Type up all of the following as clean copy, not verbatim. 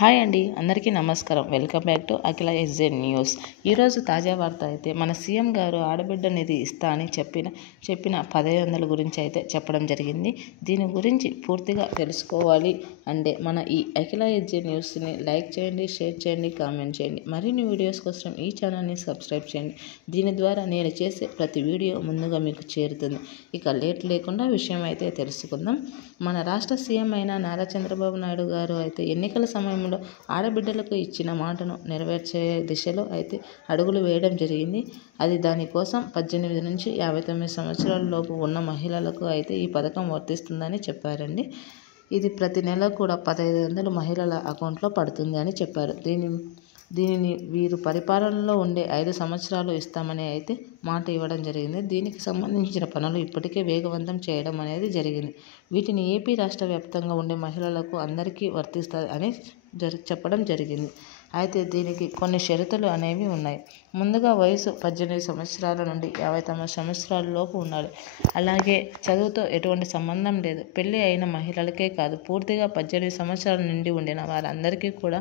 Hi అండి, అందరికీ నమస్కారం. Welcome back to Akhila SJ news. ఈరోజు తాజా వార్త అయితే మన సీఎం గారు ఆడబిడ్డ నిధి ఇస్తా అని చెప్పిన 1500 గురించి అయితే చెప్పడం జరిగింది. దీని గురించి పూర్తిగా తెలుసుకోవాలి అంటే మన ఈ అఖిల ఎస్జే న్యూస్ని లైక్ చేయండి, షేర్ చేయండి, కామెంట్ చేయండి. మరిన్ని వీడియోస్ కోసం ఈ ఛానల్ని సబ్స్క్రైబ్ చేయండి. దీని ద్వారా నేను చేసే ప్రతి వీడియో ముందుగా మీకు చేరుతుంది. ఇక లేట్ లేకుండా విషయం అయితే తెలుసుకుందాం. మన రాష్ట్ర సీఎం అయిన నారా చంద్రబాబు నాయుడు గారు అయితే ఎన్నికల సమయంలో ఆడబిడ్డలకు ఇచ్చిన మాటను నెరవేర్చే దిశలో అయితే అడుగులు వేయడం జరిగింది. అది దానికోసం 18 నుంచి 59 సంవత్సరాల లోపు ఉన్న మహిళలకు అయితే ఈ పథకం వర్తిస్తుందని చెప్పారండి. ఇది ప్రతి నెల కూడా 1500 మహిళల అకౌంట్లో పడుతుంది అని చెప్పారు. దీనిని వీరు పరిపాలనలో ఉండే 5 సంవత్సరాలు ఇస్తామని అయితే మాట ఇవ్వడం జరిగింది. దీనికి సంబంధించిన పనులు ఇప్పటికే వేగవంతం చేయడం అనేది జరిగింది. వీటిని ఏపీ రాష్ట్ర వ్యాప్తంగా ఉండే మహిళలకు అందరికీ వర్తిస్తుంది అని చెప్పడం జరిగింది. అయితే దీనికి కొన్ని షరతులు అనేవి ఉన్నాయి. ముందుగా వయసు 18 సంవత్సరాల నుండి 59 సంవత్సరాల లోపు ఉండాలి. అలాగే చదువుతో ఎటువంటి సంబంధం లేదు. పెళ్లి అయిన మహిళలకే కాదు, పూర్తిగా 18 సంవత్సరాల నుండి ఉండిన వారందరికీ కూడా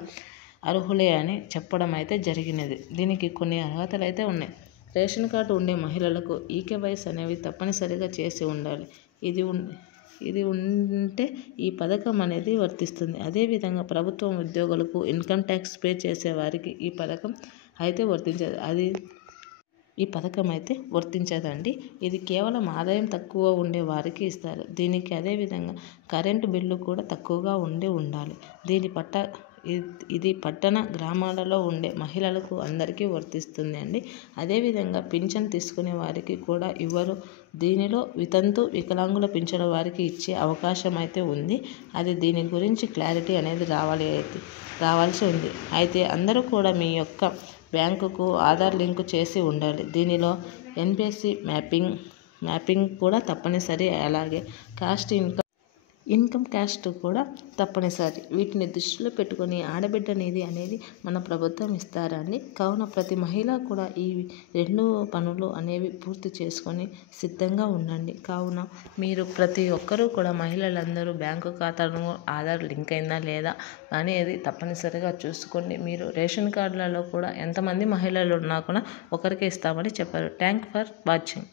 అర్హులే అని చెప్పడం అయితే జరిగినది. దీనికి కొన్ని అర్హతలు అయితే ఉన్నాయి. రేషన్ కార్డు ఉండే మహిళలకు ఈకేవైసీ అనేవి తప్పనిసరిగా చేసి ఉండాలి. ఇది ఉంటే ఈ పథకం అనేది వర్తిస్తుంది. అదేవిధంగా ప్రభుత్వం ఉద్యోగులకు, ఇన్కమ్ ట్యాక్స్ పే చేసే వారికి ఈ పథకం అయితే వర్తించదండి. ఇది కేవలం ఆదాయం తక్కువ ఉండే వారికి ఇస్తారు. దీనికి అదేవిధంగా కరెంటు బిల్లు కూడా తక్కువగా ఉండాలి. ఇది పట్టణ గ్రామాలలో ఉండే మహిళలకు అందరికీ వర్తిస్తుంది అండి. అదేవిధంగా పింఛన్ తీసుకునే వారికి కూడా ఇవ్వరు. దీనిలో వితంతు, వికలాంగుల పింఛను వారికి ఇచ్చే అవకాశం అయితే ఉంది. దీని గురించి క్లారిటీ అనేది రావాల్సి ఉంది. అయితే అందరూ కూడా మీ యొక్క బ్యాంకుకు ఆధార్ లింకు చేసి ఉండాలి. దీనిలో ఎన్పీఎస్సీ మ్యాపింగ్ కూడా తప్పనిసరి. అలాగే ఇన్కమ్ క్యాస్ట్ కూడా తప్పనిసరి. వీటిని దృష్టిలో పెట్టుకొని ఆడబిడ్డ నిధి అనేది మన ప్రభుత్వం ఇస్తారండి. కావున ప్రతి మహిళ కూడా ఈ 2 పనులు అనేవి పూర్తి చేసుకొని సిద్ధంగా ఉండండి. కావున మీరు ప్రతి ఒక్కరూ కూడా మహిళలందరూ బ్యాంకు ఖాతాను ఆధార్ లింక్ అయిందా లేదా అనేది తప్పనిసరిగా చూసుకోండి. మీరు రేషన్ కార్డులలో కూడా ఎంతమంది మహిళలు ఉన్నా కూడా ఒకరికే ఇస్తామని చెప్పారు. Thank for watching.